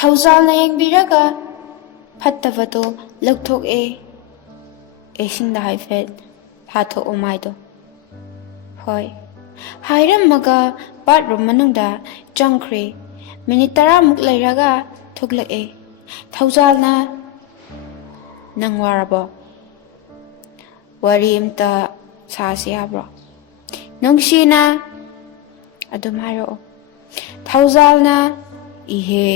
ꯊꯧꯖꯥꯜꯅ ꯌꯦꯡꯕꯤꯔꯒ ꯐꯠꯇꯕꯗꯣ ꯂꯧꯊꯣꯛꯑꯦ꯫ ꯏꯁꯤꯡꯗ ꯍꯥꯏꯐꯦꯠ ꯊꯥꯊꯣꯛꯑꯣ ꯃꯥꯏꯗꯣ꯫ ꯍꯣꯏ ꯍꯥꯏꯔꯝꯃꯒ ꯕꯥꯠꯔꯨꯝ ꯃꯅꯨꯡꯗ ꯆꯪꯈ꯭ꯔꯦ꯫ ꯃꯤꯅꯤꯠ 10ꯃꯨꯛ ꯂꯩꯔꯒ ꯊꯣꯛꯂꯛꯑꯦ꯫ ꯊꯧꯖꯥꯜꯅ ꯅꯪ ꯋꯥꯔꯕꯣ? ꯋꯥꯔꯤ ꯑꯝꯇ ꯁꯥꯁꯤ ꯌꯥꯕ꯭ꯔꯣ? ꯅꯨꯡꯁꯤꯅ ꯑꯗꯨꯝ ꯍꯥꯏꯔꯛꯑꯣ꯫ ꯊꯧꯖꯥꯜꯅ ꯏꯍꯦ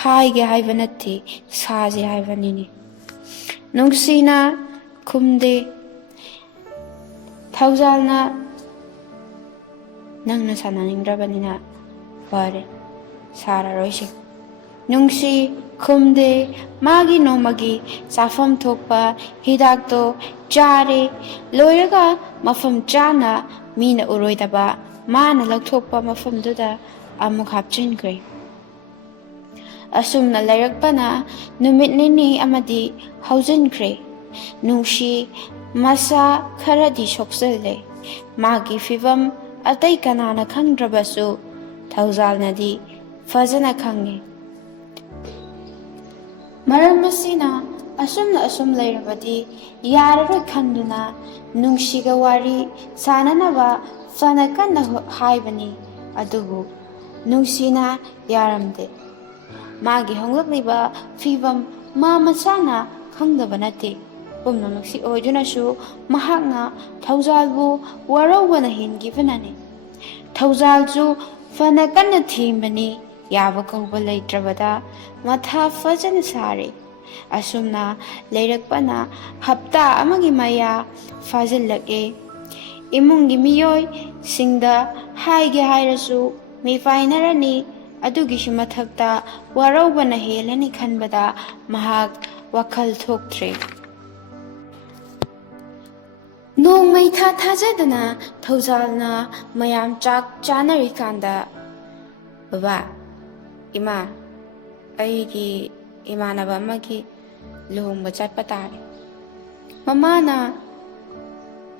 ꯍꯥꯏꯒꯦ ꯍꯥꯏꯕ ꯅꯠꯇꯦ ꯁꯥꯁꯦ ꯍꯥꯏꯕꯅꯤꯅꯦ꯫ ꯅꯨꯡꯁꯤꯅ ꯈꯨꯝꯗꯦ꯫ ꯊꯧꯖꯥꯜꯅ ꯅꯪꯅ ꯁꯥꯟꯅꯅꯤꯡꯗ꯭ꯔꯕꯅꯤꯅ ꯐꯔꯦ ꯁꯥꯔꯔꯣꯏꯁꯦ꯫ ꯅꯨꯡꯁꯤ ꯈꯨꯝꯗꯦ꯫ ꯃꯥꯒꯤ ꯅꯣꯡꯃꯒꯤ ꯆꯥꯐꯝ ꯊꯣꯛꯄ ꯍꯤꯗꯥꯛꯇꯣ ꯆꯥꯔꯦ꯫ ꯂꯣꯏꯔꯒ ꯃꯐꯝ ꯆꯥꯅ ꯃꯤꯅ ꯎꯔꯣꯏꯗꯕ ꯃꯥꯅ ꯂꯧꯊꯣꯛꯄ ꯃꯐꯝꯗꯨꯗ ꯑꯃꯨꯛ ꯍꯥꯞꯆꯤꯟꯈ꯭ꯔꯦ꯫ ꯑꯁꯨꯝꯅ ꯂꯩꯔꯛꯄꯅ ꯅꯨꯃꯤꯠ ꯅꯤꯅꯤ ꯑꯃꯗꯤ ꯍꯧꯖꯤꯟꯈ꯭ꯔꯦ꯫ ꯅꯨꯡꯁꯤ ꯃꯁꯥ ꯈꯔꯗꯤ ꯁꯣꯛꯆꯜꯂꯦ꯫ ꯃꯥꯒꯤ ꯐꯤꯚꯝ ꯑꯇꯩ ꯀꯅꯥꯅ ꯈꯪꯗ꯭ꯔꯕꯁꯨ ꯊꯧꯖꯥꯜꯅꯗꯤ ꯐꯖꯅ ꯈꯪꯉꯤ꯫ ꯃꯔꯝ ꯑꯁꯤꯅ ꯑꯁꯨꯝ ꯂꯩꯔꯕꯗꯤ ꯌꯥꯔꯔꯣꯏ ꯈꯟꯗꯨꯅ ꯅꯨꯡꯁꯤꯒ ꯋꯥꯔꯤ ꯁꯥꯅꯅꯕ ꯐꯅ ꯀꯟꯅ ꯍꯥꯏꯕꯅꯤ꯫ ꯑꯗꯨꯕꯨ ꯅꯨꯡꯁꯤꯅ ꯌꯥꯔꯝꯗꯦ꯫ ꯃꯥꯒꯤ ꯍꯣꯡꯂꯛꯂꯤꯕ ꯐꯤꯚꯝ ꯃꯥ ꯃꯁꯥꯅ ꯈꯪꯗꯕ ꯅꯠꯇꯦ꯫ ꯄꯨꯝꯅꯃꯛꯁꯤ ꯑꯣꯏꯗꯨꯅꯁꯨ ꯃꯍꯥꯛꯅ ꯊꯧꯖꯥꯜꯕꯨ ꯋꯥꯔꯧꯕꯅ ꯍꯦꯟꯈꯤꯕꯅꯅꯤ꯫ ꯊꯧꯖꯥꯜꯁꯨ ꯐꯅ ꯀꯟꯅ ꯊꯦꯝꯕꯅꯤ꯫ ꯌꯥꯕ ꯀꯧꯕ ꯂꯩꯇ꯭ꯔꯕꯗ ꯃꯊꯥ ꯐꯖꯅ ꯁꯥꯔꯦ꯫ ꯑꯁꯨꯝꯅ ꯂꯩꯔꯛꯄꯅ ꯍꯞꯇꯥ ꯑꯃꯒꯤ ꯃꯌꯥ ꯐꯥꯖꯤꯜꯂꯛꯑꯦ꯫ ꯏꯃꯨꯡꯒꯤ ꯃꯤꯑꯣꯏꯁꯤꯡꯗ ꯍꯥꯏꯒꯦ ꯍꯥꯏꯔꯁꯨ ꯃꯤꯄꯥꯏꯅꯔꯅꯤ꯫ ꯑꯗꯨꯒꯤꯁꯨ ꯃꯊꯛꯇ ꯋꯥꯔꯧꯕꯅ ꯍꯦꯜꯂꯅꯤ ꯈꯟꯕꯗ ꯃꯍꯥꯛ ꯋꯥꯈꯜ ꯊꯣꯛꯇ꯭ꯔꯦ꯫ ꯅꯣꯡꯃ ꯏꯊꯥ ꯊꯥꯖꯗꯅ ꯊꯧꯖꯥꯜꯅ ꯃꯌꯥꯝ ꯆꯥꯛ ꯆꯥꯅꯔꯤꯀꯥꯟꯗ ꯕꯕꯥ, ꯏꯃꯥ, ꯑꯩꯒꯤ ꯏꯃꯥꯟꯅꯕ ꯑꯃꯒꯤ ꯂꯨꯍꯣꯡꯕ ꯆꯠꯄ ꯇꯥꯔꯦ꯫ ꯃꯃꯥꯅ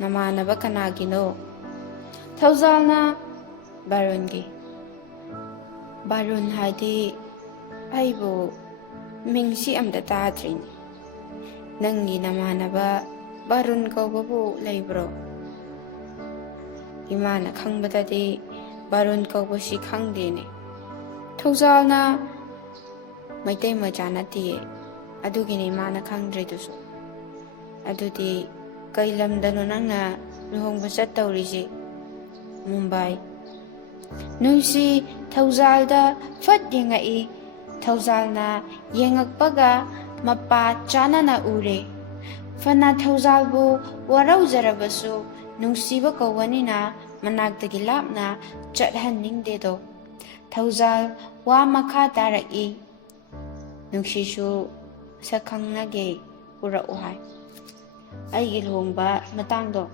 ꯅꯃꯥꯟꯅꯕ ꯀꯅꯥꯒꯤꯅꯣ? ꯊꯧꯖꯥꯜꯅ ꯕꯥꯔꯨꯟꯒꯤ꯫ ꯕꯥꯔꯨꯟ ꯍꯥꯏꯗꯤ ꯑꯩꯕꯨ ꯃꯤꯡꯁꯤ ꯑꯝꯇ ꯇꯥꯗ꯭ꯔꯤꯅꯤ꯫ ꯅꯪꯒꯤ ꯅꯃꯥꯟꯅꯕ ꯕꯥꯔꯨꯟ ꯀꯧꯕꯕꯨ ꯂꯩꯕ꯭ꯔꯣ? ꯏꯃꯥꯅ ꯈꯪꯕꯗꯗꯤ ꯕꯥꯔꯨꯟ ꯀꯧꯕꯁꯤ ꯈꯪꯗꯦꯅꯦ꯫ ꯊꯧꯖꯥꯜꯅ ꯃꯩꯇꯩ ꯃꯆꯥ ꯅꯠꯇꯤꯌꯦ, ꯑꯗꯨꯒꯤꯅꯤ ꯏꯃꯥꯅ ꯈꯪꯗ꯭ꯔꯤꯗꯨꯁꯨ꯫ ꯑꯗꯨꯗꯤ ꯀꯩ ꯂꯝꯗꯅꯣ ꯅꯪꯅ ꯂꯨꯍꯣꯡꯕ ꯆꯠꯇꯧꯔꯤꯁꯤ? ꯃꯨꯝꯕꯥꯏ꯫ ꯅꯨꯡꯁꯤ ꯊꯧꯖꯥꯜꯗ ꯐꯠ ꯌꯦꯡꯉꯛꯏ꯫ ꯊꯧꯖꯥꯜꯅ ꯌꯦꯡꯉꯛꯄꯒ ꯃꯄꯥ ꯆꯥꯅꯅ ꯎꯔꯦ꯫ ꯐꯅ ꯊꯧꯖꯥꯜꯕꯨ ꯋꯥꯔꯧꯖꯔꯕꯁꯨ ꯅꯨꯡꯁꯤꯕ ꯀꯧꯕꯅꯤꯅ ꯃꯅꯥꯛꯇꯒꯤ ꯂꯥꯞꯅ ꯆꯠꯍꯟꯅꯤꯡꯗꯦꯗꯣ꯫ ꯊꯧꯖꯥꯜ ꯋꯥ ꯃꯈꯥ ꯇꯥꯔꯛꯏ꯫ ꯅꯨꯡꯁꯤꯁꯨ ꯁꯛ ꯈꯪꯅꯒꯦ ꯎꯔꯛꯎ ꯍꯥꯏ꯫ ꯑꯩꯒꯤ ꯂꯨꯍꯣꯡꯕ ꯃꯇꯥꯡꯗꯣ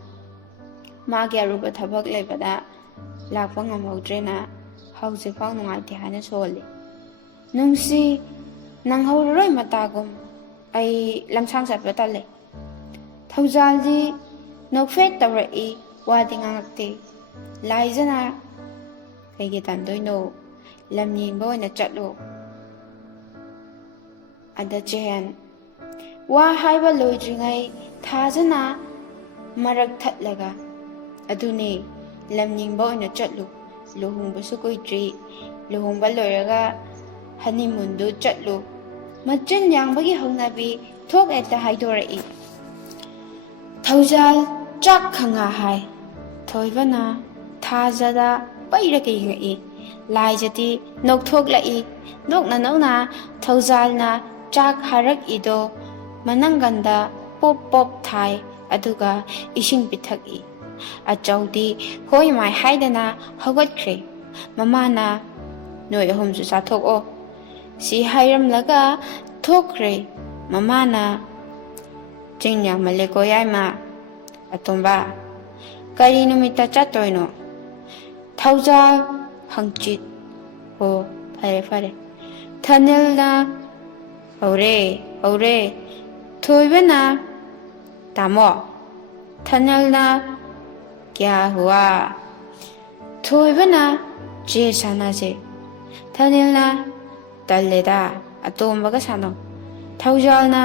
ꯃꯥꯒꯤ ꯑꯔꯨꯕ ꯊꯕꯛ ꯂꯩꯕꯗ ꯂꯥꯛꯄ ꯉꯝꯍꯧꯗ꯭ꯔꯦꯅ ꯍꯧꯖꯤꯛꯐꯥꯎ ꯅꯨꯡꯉꯥꯏꯇꯦ ꯍꯥꯏꯅ ꯁꯣꯜꯂꯤ꯫ ꯅꯨꯡꯁꯤ ꯅꯪꯍꯧꯔꯔꯣꯏ ꯃꯇꯥꯒꯨꯝ ꯑꯩ ꯂꯝꯁꯥꯡ ꯆꯠꯄ ꯇꯜꯂꯦ꯫ ꯊꯧꯖꯥꯜꯗꯤ ꯅꯣꯛꯐꯦꯠ ꯇꯧꯔꯛꯏ꯫ ꯋꯥꯗꯤ ꯉꯥꯡꯉꯛꯇꯦ꯫ ꯂꯥꯏꯖꯅ ꯀꯩꯒꯤ ꯇꯟꯗꯣꯏꯅꯣ? ꯂꯝ ꯌꯦꯡꯕ ꯑꯣꯏꯅ ꯆꯠꯂꯣ꯫ ꯑꯗ ꯆꯦꯍꯦꯟ ꯋꯥ ꯍꯥꯏꯕ ꯂꯣꯏꯗ꯭ꯔꯤꯉꯩ ꯊꯥꯖꯅ ꯃꯔꯛ ꯊꯠꯂꯒ ꯑꯗꯨꯅꯦ ꯂꯝ ꯌꯦꯡꯕ ꯑꯣꯏꯅ ꯆꯠꯂꯨ꯫ ꯂꯨꯍꯣꯡꯕꯁꯨ ꯀꯨꯏꯗ꯭ꯔꯤ꯫ ꯂꯨꯍꯣꯡꯕ ꯂꯣꯏꯔꯒ ꯍꯅꯤꯃꯨꯟꯗꯨ ꯆꯠꯂꯨ꯫ ꯃꯆꯤꯟ ꯌꯥꯡꯕꯒꯤ ꯍꯧꯅꯕꯤ ꯊꯣꯛ ꯍꯦꯛꯇ ꯍꯥꯏꯗꯣꯔꯛꯏ꯫ ꯊꯧꯖꯥꯜ ꯆꯥꯛ ꯈꯪꯉꯥ ꯍꯥꯏ꯫ ꯊꯣꯏꯕꯅ ꯊꯥꯖꯗ ꯄꯩꯔꯒ ꯌꯦꯡꯉꯛꯏ꯫ ꯂꯥꯏꯖꯗꯤ ꯅꯣꯛꯊꯣꯛꯂꯛꯏ꯫ ꯅꯣꯛꯅ ꯅꯣꯛꯅ ꯊꯧꯖꯥꯜꯅ ꯆꯥꯛ ꯍꯥꯔꯛꯏꯗꯣ ꯃꯅꯪꯒꯟꯗ ꯄꯣꯞ ꯄꯣꯞ ꯊꯥꯏ꯫ ꯑꯗꯨꯒ ꯏꯁꯤꯡ ꯄꯤꯊꯛꯏ꯫ ꯑꯆꯧꯗꯤ ꯍꯣꯏ ꯃꯥꯏ ꯍꯥꯏꯗꯅ ꯍꯧꯒꯠꯈ꯭ꯔꯦ꯫ ꯃꯃꯥꯅ ꯅꯣꯏ ꯑꯍꯨꯝꯁꯨ ꯆꯥꯊꯣꯛꯑꯣ ꯁꯤ ꯍꯥꯏꯔꯝꯂꯒ ꯊꯣꯛꯈ꯭ꯔꯦ꯫ ꯃꯃꯥꯅ ꯆꯤꯡ ꯌꯥꯝꯃꯜꯂꯦꯀꯣ ꯌꯥꯏꯃ꯫ ꯑꯇꯣꯝꯕ ꯀꯔꯤ ꯅꯨꯃꯤꯠꯇ ꯆꯠꯇꯣꯏꯅꯣ? ꯊꯧꯖꯥꯜ ꯍꯪꯆꯤꯠ꯫ ꯑꯣ ꯐꯔꯦ ꯐꯔꯦ꯫ ꯊꯅꯤꯜꯅ ꯍꯧꯔꯦ꯫ ꯊꯣꯏꯕꯅ ꯇꯥꯃꯣ꯫ ꯊꯅꯤꯜꯅ ꯀ꯭ꯌꯥ ꯍꯨꯋꯥ? ꯊꯣꯏꯕꯅ ꯆꯦꯁ ꯁꯥꯟꯅꯁꯦ꯫ ꯊꯅꯤꯜꯅ ꯇꯜꯂꯦꯗ ꯑꯇꯣꯝꯕꯒ ꯁꯥꯟꯅꯧ. ꯊꯧꯖꯥꯜꯅ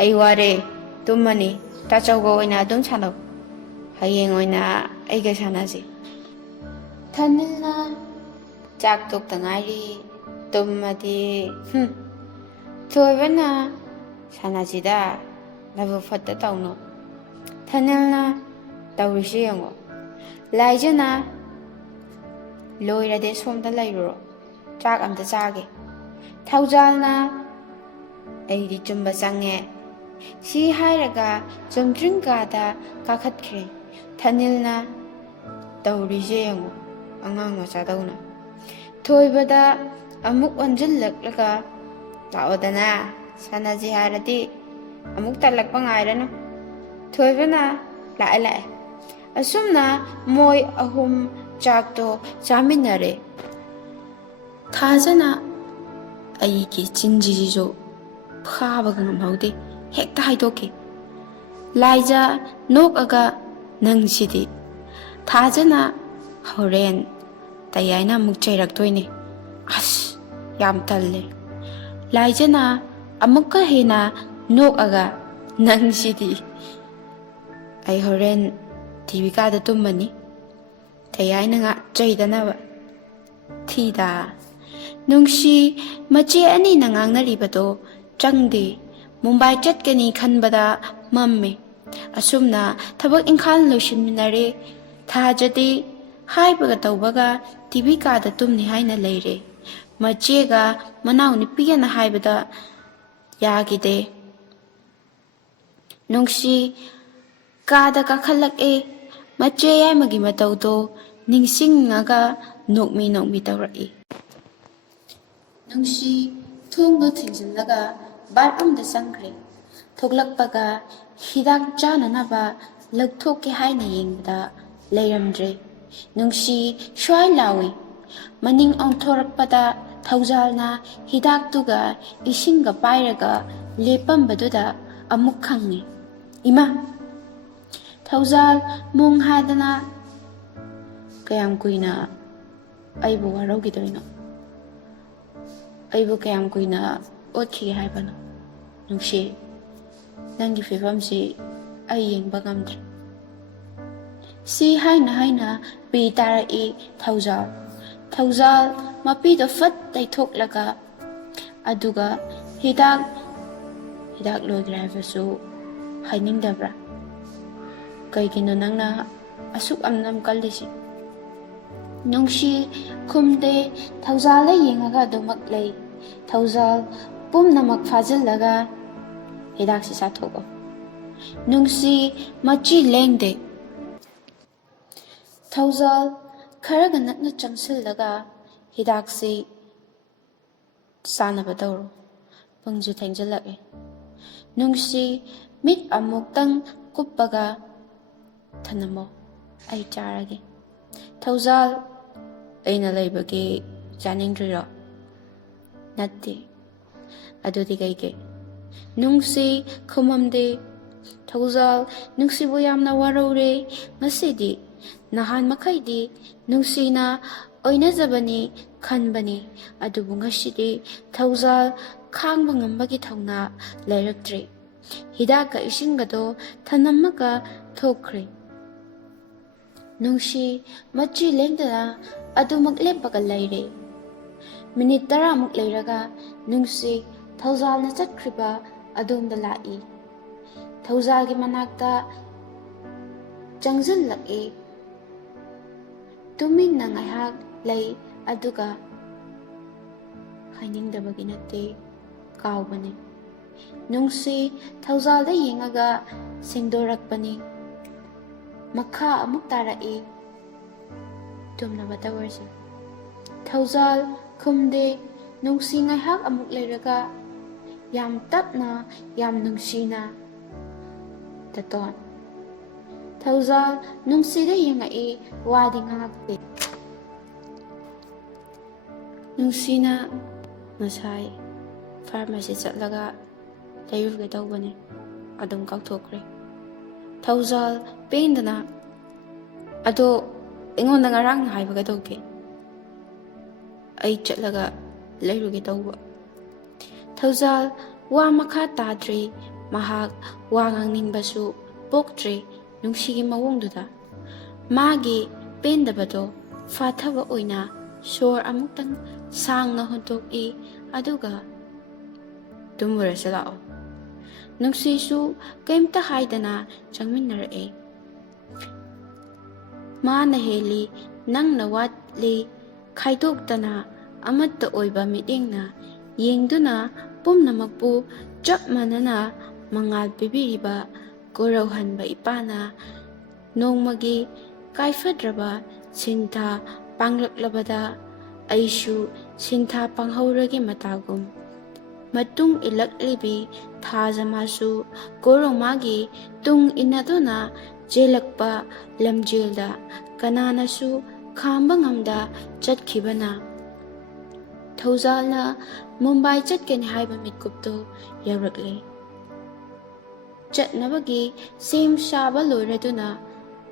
ꯑꯩ ꯋꯥꯔꯦ ꯇꯨꯝꯃꯅꯤ ꯇꯥꯆꯧꯒ ꯑꯣꯏꯅ ꯑꯗꯨꯝ ꯁꯥꯟꯅꯧ. ꯍꯌꯦꯡ ꯑꯣꯏꯅ ꯑꯩꯒ ꯁꯥꯟꯅꯁꯤ. ꯊꯅꯤꯜꯅ ꯆꯥꯛ ꯇꯣꯛꯇ ꯉꯥꯏꯔꯤ ꯇꯨꯝꯃꯗꯤ ꯊꯣꯏꯕꯅ ꯁꯥꯟꯅꯁꯤꯗ ꯂꯕꯨꯛ ꯐꯠꯇ ꯇꯧꯅꯨ. ꯊꯅꯤꯜꯅ ꯇꯧꯔꯤꯁꯤ ꯌꯦꯡꯉꯣ. ꯂꯥꯏꯖꯅ ꯂꯣꯏꯔꯗꯤ ꯁꯣꯝꯗ ꯂꯩꯔꯨꯔꯣ ꯆꯥꯛ ꯑꯝꯇ ꯆꯥꯒꯦ. ꯊꯧꯖꯥꯜꯅ ꯑꯩꯗꯤ ꯆꯨꯝꯕ ꯆꯪꯉꯦ. ꯁꯤ ꯍꯥꯏꯔꯒ ꯆꯨꯝꯗ꯭ꯔꯤꯡ ꯀꯥꯗ ꯀꯥꯈꯠꯈ꯭ꯔꯦ. ꯊꯅꯤꯜꯅ ꯇꯧꯔꯤꯁꯦ ꯌꯦꯡꯉꯣ ꯑꯉꯥꯡ ꯃꯆꯥꯗꯧꯅ. ꯊꯣꯏꯕꯗ ꯑꯃꯨꯛ ꯑꯣꯟꯁꯤꯜꯂꯛꯂꯒ ꯂꯥꯛꯑꯣꯗꯅ ꯁꯥꯟꯅꯁꯤ ꯍꯥꯏꯔꯗꯤ ꯑꯃꯨꯛ ꯇꯜꯂꯛꯄ ꯉꯥꯏꯔꯅꯨ. ꯊꯣꯏꯕꯅ ꯂꯥꯛꯑꯦ. ꯑꯁꯨꯝꯅ ꯃꯣꯏ ꯑꯍꯨꯝ ꯆꯥꯛꯇꯣ ꯆꯥꯃꯤꯟꯅꯔꯦ. ꯊꯥꯖꯅ ꯑꯩꯒꯤ ꯆꯤꯟꯁꯤꯁꯨ ꯐꯥꯕꯒ ꯉꯝꯍꯧꯗꯦ ꯍꯦꯛꯇ ꯍꯥꯏꯗꯣꯛꯈꯤ. ꯂꯥꯏꯖ ꯅꯣꯛꯑꯒ ꯅꯪꯁꯤꯗꯤ. ꯊꯥꯖꯅ ꯍꯣꯔꯦꯟ ꯇꯌꯥꯏꯅ ꯑꯃꯨꯛ ꯆꯩꯔꯛꯇꯣꯏꯅꯦ. ꯑꯁ ꯌꯥꯝ ꯇꯜꯂꯦ. ꯂꯥꯏꯖꯅ ꯑꯃꯨꯛꯀ ꯍꯦꯟꯅ ꯅꯣꯛꯑꯒ ꯅꯪꯁꯤꯗꯤ. ꯑꯩ ꯍꯣꯔꯦꯟ ꯇꯤꯚꯤ ꯀꯥꯗ ꯇꯨꯝꯃꯅꯤ ꯇꯌꯥꯏꯅ ꯆꯩꯗꯅꯕ. ꯊꯤꯗꯥ ꯅꯨꯡꯁꯤ ꯃꯆꯦ ꯑꯅꯤꯅ ꯉꯥꯡꯅꯔꯤꯕꯗꯣ ꯆꯪꯗꯦ. ꯃꯨꯝꯕꯥꯏ ꯆꯠꯀꯅꯤ ꯈꯟꯕꯗ ꯃꯝꯃꯦ. ꯑꯁꯨꯝꯅ ꯊꯕꯛ ꯏꯪꯈꯥꯡ ꯂꯣꯏꯁꯤꯟꯃꯤꯟꯅꯔꯦ. ꯊꯥꯖꯗꯤ ꯍꯥꯏꯕꯒ ꯇꯧꯕꯒ ꯇꯤꯚꯤ ꯀꯥꯗ ꯇꯨꯝꯅꯤ ꯍꯥꯏꯅ ꯂꯩꯔꯦ. ꯃꯆꯦꯒ ꯃꯅꯥꯎ ꯅꯨꯄꯤꯒꯅ ꯍꯥꯏꯕꯗ ꯌꯥꯈꯤꯗꯦ. ꯅꯨꯡꯁꯤ ꯀꯥꯗ ꯀꯥꯈꯠꯂꯛꯑꯦ. ꯃꯆꯦ ꯌꯥꯏꯃꯒꯤ ꯃꯇꯧꯗꯣ ꯅꯤꯡꯁꯤꯡꯉꯒ ꯅꯣꯛꯃꯤ ꯇꯧꯔꯛꯏ. ꯅꯨꯡꯁꯤ ꯊꯣꯡꯗꯣ ꯊꯤꯡꯖꯤꯜꯂꯒ ꯕꯥꯠꯔꯨꯝꯗ ꯆꯪꯈ꯭ꯔꯦ. ꯊꯣꯛꯂꯛꯄꯒ ꯍꯤꯗꯥꯛ ꯆꯥꯅꯅꯕ ꯂꯧꯊꯣꯛꯀꯦ ꯍꯥꯏꯅ ꯌꯦꯡꯕꯗ ꯂꯩꯔꯝꯗ꯭ꯔꯦ. ꯅꯨꯡꯁꯤ ꯁ꯭ꯋꯥꯏ ꯂꯥꯎꯏ. ꯃꯅꯤꯡ ꯑꯣꯟꯊꯣꯔꯛꯄꯗ ꯊꯧꯖꯥꯜꯅ ꯍꯤꯗꯥꯛꯇꯨꯒ ꯏꯁꯤꯡꯒ ꯄꯥꯏꯔꯒ ꯂꯦꯞꯄꯝꯕꯗꯨꯗ ꯑꯃꯨꯛ ꯈꯪꯉꯦ. ꯏꯃꯥ! ꯊꯧꯖꯥꯜ ꯃꯣꯡ ꯍꯥꯗꯅ ꯀꯌꯥꯝ ꯀꯨꯏꯅ ꯑꯩꯕꯨ ꯋꯥꯔꯧꯈꯤꯗꯣꯏꯅꯣ? ꯑꯩꯕꯨ ꯀꯌꯥꯝ ꯀꯨꯏꯅ ꯑꯣꯠꯈꯤꯒꯦ ꯍꯥꯏꯕꯅꯣ? ꯅꯨꯡꯁꯤ, ꯅꯪꯒꯤ ꯐꯤꯕꯝꯁꯤ ꯑꯩ ꯌꯦꯡꯕ ꯉꯝꯗ꯭ꯔꯦ. ꯁꯤ ꯍꯥꯏꯅ ꯄꯤ ꯇꯥꯔꯛꯏ ꯊꯧꯖꯥꯜ. ꯊꯧꯖꯥꯜ ꯃꯄꯤꯗꯣ ꯐꯠ ꯇꯩꯊꯣꯛꯂꯒ ꯑꯗꯨꯒ ꯍꯤꯗꯥꯛ ꯂꯣꯏꯈ꯭ꯔꯦ ꯍꯥꯏꯕꯁꯨ ꯍꯥꯏꯅꯤꯡꯗꯕ꯭ꯔꯥ? ꯀꯩꯒꯤꯅꯣ ꯅꯪꯅ ꯑꯁꯨꯛ ꯌꯥꯝꯅ ꯀꯜꯂꯤꯁꯤ? ꯅꯨꯡꯁꯤ ꯈꯨꯝꯗꯦ. ꯊꯧꯖꯥꯜꯗ ꯌꯦꯡꯉꯒ ꯑꯗꯨꯃꯛ ꯂꯩ. ꯊꯧꯖꯥꯜ ꯄꯨꯝꯅꯃꯛ ꯐꯥꯖꯤꯜꯂꯒ ꯍꯤꯗꯥꯛꯁꯤ ꯆꯥꯊꯣꯛꯑꯣ. ꯅꯨꯡꯁꯤ ꯃꯆꯤ ꯂꯦꯡꯗꯦ. ꯊꯧꯖꯥꯜ ꯈꯔꯒ ꯅꯛꯅ ꯆꯪꯁꯤꯜꯂꯒ ꯍꯤꯗꯥꯛꯁꯤ ꯆꯥꯅꯕ ꯇꯧꯔꯣ. ꯄꯨꯡꯁꯨ ꯊꯦꯡꯖꯤꯜꯂꯛꯑꯦ. ꯅꯨꯡꯁꯤ ꯃꯤꯠ ꯑꯃꯨꯛꯇꯪ ꯀꯨꯞꯄꯒ ꯊꯅꯝꯃꯣ ꯑꯩ ꯆꯥꯔꯒꯦ. ꯊꯧꯖꯥꯜ ꯑꯩꯅ ꯂꯩꯕꯒꯤ ꯆꯥꯅꯤꯡꯗ꯭ꯔꯤꯔꯣ? ꯅꯠꯇꯦ. ꯑꯗꯨꯗꯤ ꯀꯩꯒꯤ? ꯅꯨꯡꯁꯤ ꯈꯨꯃꯝꯗꯦ. ꯊꯧꯖꯥꯜ ꯅꯨꯡꯁꯤꯕꯨ ꯌꯥꯝꯅ ꯋꯥꯔꯧꯔꯦ ꯉꯁꯤꯗꯤ. ꯅꯍꯥꯟ ꯃꯈꯩꯗꯤ ꯅꯨꯡꯁꯤꯅ ꯑꯣꯏꯅꯖꯕꯅꯤ ꯈꯟꯕꯅꯤ. ꯑꯗꯨꯕꯨ ꯉꯁꯤꯗꯤ ꯊꯧꯖꯥꯜ ꯈꯥꯡꯕ ꯉꯝꯕꯒꯤ ꯊꯧꯅꯥ ꯂꯩꯔꯛꯇ꯭ꯔꯦ. ꯍꯤꯗꯥꯛꯀ ꯏꯁꯤꯡꯒꯗꯣ ꯊꯅꯝꯃꯒ ꯊꯣꯛꯈ꯭ꯔꯦ. ꯅꯨꯡꯁꯤ ꯃꯆꯤ ꯂꯦꯡꯗꯅ ꯑꯗꯨꯃꯛ ꯂꯦꯞꯄꯒ ꯂꯩꯔꯦ. ꯃꯤꯅꯤꯠ 10ꯃꯨꯛ ꯂꯩꯔꯒ ꯅꯨꯡꯁꯤ ꯊꯧꯖꯥꯜꯅ ꯆꯠꯈ꯭ꯔꯤꯕ ꯑꯗꯣꯝꯗ ꯂꯥꯛꯏ. ꯊꯧꯖꯥꯜꯒꯤ ꯃꯅꯥꯛꯇ ꯆꯪꯁꯤꯜꯂꯛꯏ. ꯇꯨꯃꯤꯟꯅ ꯉꯥꯏꯍꯥꯛ ꯂꯩ. ꯑꯗꯨꯒ ꯍꯥꯏꯅꯤꯡꯗꯕꯒꯤ ꯅꯠꯇꯦ, ꯀꯥꯎꯕꯅꯤ. ꯅꯨꯡꯁꯤ ꯊꯧꯖꯥꯜꯗ ꯌꯦꯡꯉꯒ ꯁꯦꯡꯗꯣꯔꯛꯄꯅꯤ. ꯃꯈꯥ ꯑꯃꯨꯛ ꯇꯥꯔꯛꯏ. ꯇꯨꯝꯅꯕ ꯇꯧꯔꯁꯤ. ꯊꯧꯖꯥꯜ ꯈꯨꯝꯗꯦ. ꯅꯨꯡꯁꯤ ꯉꯥꯏꯍꯥꯛ ꯑꯃꯨꯛ ꯂꯩꯔꯒ ꯌꯥꯝ ꯇꯞꯅ ꯌꯥꯝ ꯅꯨꯡꯁꯤꯅ ꯇꯇꯣꯟ. ꯊꯧꯖꯥꯜ ꯅꯨꯡꯁꯤꯗ ꯌꯦꯡꯉꯛꯏ. ꯋꯥꯗꯤ ꯉꯥꯡꯉꯛꯇꯦ. ꯅꯨꯡꯁꯤꯅ ꯉꯁꯥꯏ ꯐꯥꯔꯃꯥꯁꯤ ꯆꯠꯂꯒ ꯂꯩꯔꯨꯒꯦ ꯇꯧꯕꯅꯤ, ꯑꯗꯨꯝ ꯀꯥꯎꯊꯣꯛꯈ꯭ꯔꯦ. ꯊꯧꯖꯥꯜ ꯄꯦꯟꯗꯅ ꯑꯗꯣ ꯑꯩꯉꯣꯟꯗ ꯉꯔꯥꯡ ꯍꯥꯏꯕ ꯀꯩꯗꯧꯒꯦ? ꯑꯩ ꯆꯠꯂꯒ ꯂꯩꯔꯨꯒꯦ ꯇꯧꯕ꯫ ꯊꯧꯖꯥꯜ ꯋꯥ ꯃꯈꯥ ꯇꯥꯗ꯭ꯔꯤ, ꯃꯍꯥꯛ ꯋꯥ ꯉꯥꯡꯅꯤꯡꯕꯁꯨ ꯄꯣꯛꯇ꯭ꯔꯤ ꯅꯨꯡꯁꯤꯒꯤ ꯃꯑꯣꯡꯗꯨꯗ꯫ ꯃꯥꯒꯤ ꯄꯦꯟꯗꯕꯗꯣ ꯐꯥꯊꯕ ꯑꯣꯏꯅ ꯁꯣꯔ ꯑꯃꯨꯛꯇꯪ ꯁꯥꯡꯅ ꯍꯣꯟꯗꯣꯛꯏ, ꯑꯗꯨꯒ ꯇꯨꯝꯃꯨꯔꯁꯤ ꯂꯥꯛꯑꯣ꯫ ꯅꯨꯡꯁꯤꯁꯨ ꯀꯩꯝꯇ ꯍꯥꯏꯗꯅ ꯆꯪꯃꯤꯟꯅꯔꯛꯏ꯫ ꯃꯥꯅ ꯍꯦꯜꯂꯤ, ꯅꯪꯅ ꯋꯥꯠꯂꯤ ꯈꯥꯏꯗꯣꯛꯇꯅ ꯑꯃꯠꯇ ꯑꯣꯏꯕ ꯃꯤꯠꯌꯦꯡꯅ ꯌꯦꯡꯗꯨꯅ ꯄꯨꯝꯅꯃꯛꯄꯨ ꯆꯞ ꯃꯥꯟꯅꯅ ꯃꯉꯥꯜ ꯄꯤꯕꯤꯔꯤꯕ ꯀꯣꯔꯧꯍꯟꯕ ꯏꯄꯥꯅ ꯅꯣꯡꯃꯒꯤ ꯀꯥꯏꯐꯗ꯭ꯔꯕ ꯁꯤꯟꯊꯥ ꯄꯥꯡꯂꯛꯂꯕꯗ ꯑꯩꯁꯨ ꯁꯤꯟꯊꯥ ꯄꯥꯡꯍꯧꯔꯒꯦ ꯃꯇꯥꯒꯨꯝ꯫ ꯃꯇꯨꯡ ꯏꯜꯂꯛꯂꯤꯕꯤ ꯊꯥꯖꯃꯥꯁꯨ ꯀꯣꯔꯧꯃꯥꯒꯤ ꯇꯨꯡ ꯏꯟꯅꯗꯨꯅ ꯆꯦꯜꯂꯛꯄ ꯂꯝꯖꯦꯜꯗ ꯀꯅꯥꯅꯁꯨ ꯈꯥꯝꯕ ꯉꯝꯗ ꯆꯠꯈꯤꯕꯅ ꯊꯧꯖꯥꯜꯅ ꯃꯨꯝꯕꯥꯏ ꯆꯠꯀꯅꯤ ꯍꯥꯏꯕ ꯃꯤꯠꯀꯨꯞꯇꯨ ꯌꯧꯔꯛꯂꯦ꯫ ꯆꯠꯅꯕꯒꯤ ꯁꯦꯝ ꯁꯥꯕ ꯂꯣꯏꯔꯗꯨꯅ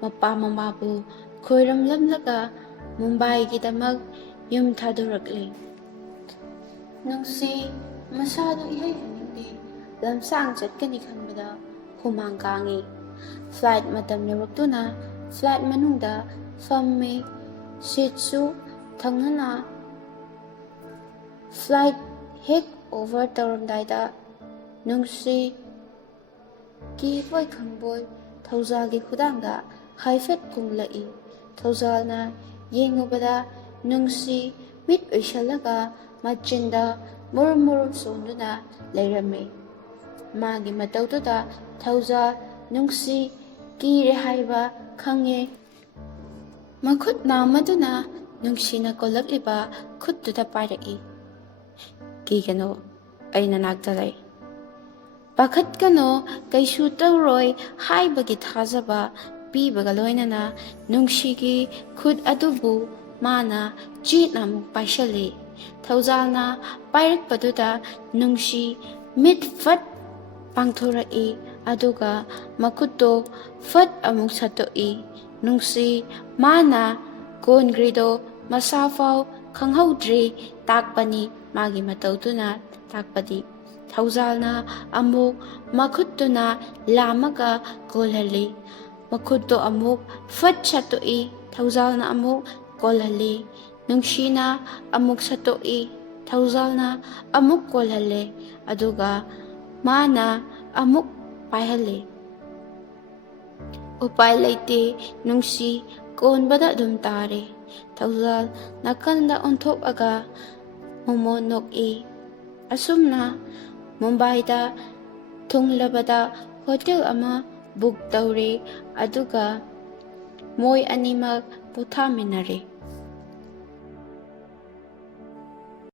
ꯃꯄꯥ ꯃꯃꯥꯕꯨ ꯈꯣꯏꯔꯝꯂꯝꯂꯒ ꯃꯨꯝꯕꯥꯏꯒꯤꯗꯃꯛ ꯌꯨꯝ ꯊꯥꯗꯣꯔꯛꯂꯦ꯫ ꯅꯨꯡꯁꯤ ꯃꯁꯥꯗꯨ ꯏꯍꯩ ꯍꯩꯅꯤꯡꯗꯦ, ꯂꯝꯁꯥꯡ ꯆꯠꯀꯅꯤ ꯈꯟꯕꯗ ꯍꯨꯃꯥꯡ ꯀꯥꯡꯏ꯫ ꯐ꯭ꯂꯥꯏꯠ ꯃꯇꯝ ꯌꯧꯔꯛꯇꯨꯅ ꯐ꯭ꯂꯥꯏꯠ ꯃꯅꯨꯡꯗ ꯐꯝꯃꯤ, ꯁꯤꯠꯁꯨ ꯊꯪꯅꯅ꯫ ꯐ꯭ꯂꯥꯏꯠ ꯍꯦꯛ ꯑꯣꯚꯔ ꯇꯧꯔꯝꯗꯥꯏꯗ ꯅꯨꯡꯁꯤ ꯀꯤꯕꯣꯏ ꯈꯪꯕꯣꯏ ꯊꯧꯖꯥꯜꯒꯤ ꯈꯨꯗꯥꯡꯗ ꯍꯥꯏꯐꯦꯠ ꯀꯨꯝꯂꯛꯏ꯫ ꯊꯧꯖꯥꯜꯅ ꯌꯦꯡꯉꯨꯕꯗ ꯅꯨꯡꯁꯤ ꯃꯤꯠ ꯎꯏꯁꯜꯂꯒ ꯃꯆꯤꯟꯗ ꯃꯨꯔꯨꯝ ꯃꯨꯔꯨꯝ ꯁꯣꯟꯗꯨꯅ ꯂꯩꯔꯝꯃꯤ꯫ ꯃꯥꯒꯤ ꯃꯇꯧꯗꯨꯗ ꯊꯧꯖꯥꯜ ꯅꯨꯡꯁꯤ ꯀꯤꯔꯦ ꯍꯥꯏꯕ ꯈꯪꯉꯦ꯫ ꯃꯈꯨꯠ ꯅꯥꯝꯃꯗꯨꯅ ꯅꯨꯡꯁꯤꯅ ꯀꯣꯜꯂꯛꯂꯤꯕ ꯈꯨꯠꯇꯨꯗ ꯄꯥꯏꯔꯛꯏ꯫ ꯀꯤꯒꯅꯨ, ꯑꯩ ꯅꯅꯥꯛꯇ ꯂꯩ꯫ ꯄꯥꯈꯠꯀꯅꯣ, ꯀꯩꯁꯨ ꯇꯧꯔꯣꯏ ꯍꯥꯏꯕꯒꯤ ꯊꯥꯖꯕ ꯄꯤꯕꯒ ꯂꯣꯏꯅꯅ ꯅꯨꯡꯁꯤꯒꯤ ꯈꯨꯠ ꯑꯗꯨꯕꯨ ꯃꯥꯅ ꯆꯦꯠꯅ ꯑꯃꯨꯛ ꯄꯥꯏꯁꯜꯂꯤ꯫ ꯊꯧꯖꯥꯜꯅ ꯄꯥꯏꯔꯛꯄꯗꯨꯗ ꯅꯨꯡꯁꯤ ꯃꯤꯠ ꯐꯠ ꯄꯥꯡꯊꯣꯔꯛꯏ, ꯑꯗꯨꯒ ꯃꯈꯨꯠꯇꯣ ꯐꯠ ꯑꯃꯨꯛ ꯁꯠꯇꯣꯛꯏ꯫ ꯅꯨꯡꯁꯤ ꯃꯥꯅ ꯀꯣꯟꯒ꯭ꯔꯤꯗꯣ ꯃꯁꯥꯐꯥꯎ ꯈꯪꯍꯧꯗ꯭ꯔꯤ ꯇꯥꯛꯄꯅꯤ ꯃꯥꯒꯤ ꯃꯇꯧꯗꯨꯅ ꯇꯥꯛꯄꯗꯤ꯫ ꯊꯧꯖꯥꯜꯅ ꯑꯃꯨꯛ ꯃꯈꯨꯠꯇꯨꯅ ꯂꯥꯝꯃꯒ ꯀꯣꯜꯍꯜꯂꯤ꯫ ꯃꯈꯨꯠꯇꯣ ꯑꯃꯨꯛ ꯐꯠ ꯁꯠꯇꯣꯛꯏ꯫ ꯊꯧꯖꯥꯜꯅ ꯑꯃꯨꯛ ꯀꯣꯜꯍꯜꯂꯤ꯫ ꯅꯨꯡꯁꯤꯅ ꯑꯃꯨꯛ ꯁꯠꯇꯣꯛꯏ꯫ ꯊꯧꯖꯥꯜꯅ ꯑꯃꯨꯛ ꯀꯣꯜꯍꯜꯂꯦ, ꯑꯗꯨꯒ ꯃꯥꯅ ꯑꯃꯨꯛ ꯄꯥꯏꯍꯜꯂꯦ꯫ ꯎꯄꯥꯏ ꯂꯩꯇꯦ, ꯅꯨꯡꯁꯤ ꯀꯣꯟꯕꯗ ꯑꯗꯨꯝ ꯇꯥꯔꯦ꯫ ꯊꯧꯖꯥꯜ ꯅꯥꯀꯟꯗ ꯑꯣꯟꯊꯣꯛꯑꯒ ꯃꯣꯃꯣꯟ ꯅꯣꯛꯏ꯫ ꯑꯁꯨꯝꯅ ꯃꯨꯝꯕꯥꯏꯗ ꯊꯨꯡꯂꯕꯗ ꯍꯣꯇꯦꯜ ꯑꯃ ꯕꯨꯛ ꯇꯧꯔꯦ, ꯑꯗꯨꯒ ꯃꯣꯏ ꯑꯅꯤꯃꯛ ꯄꯣꯊꯥꯃꯤꯟꯅꯔꯦ꯫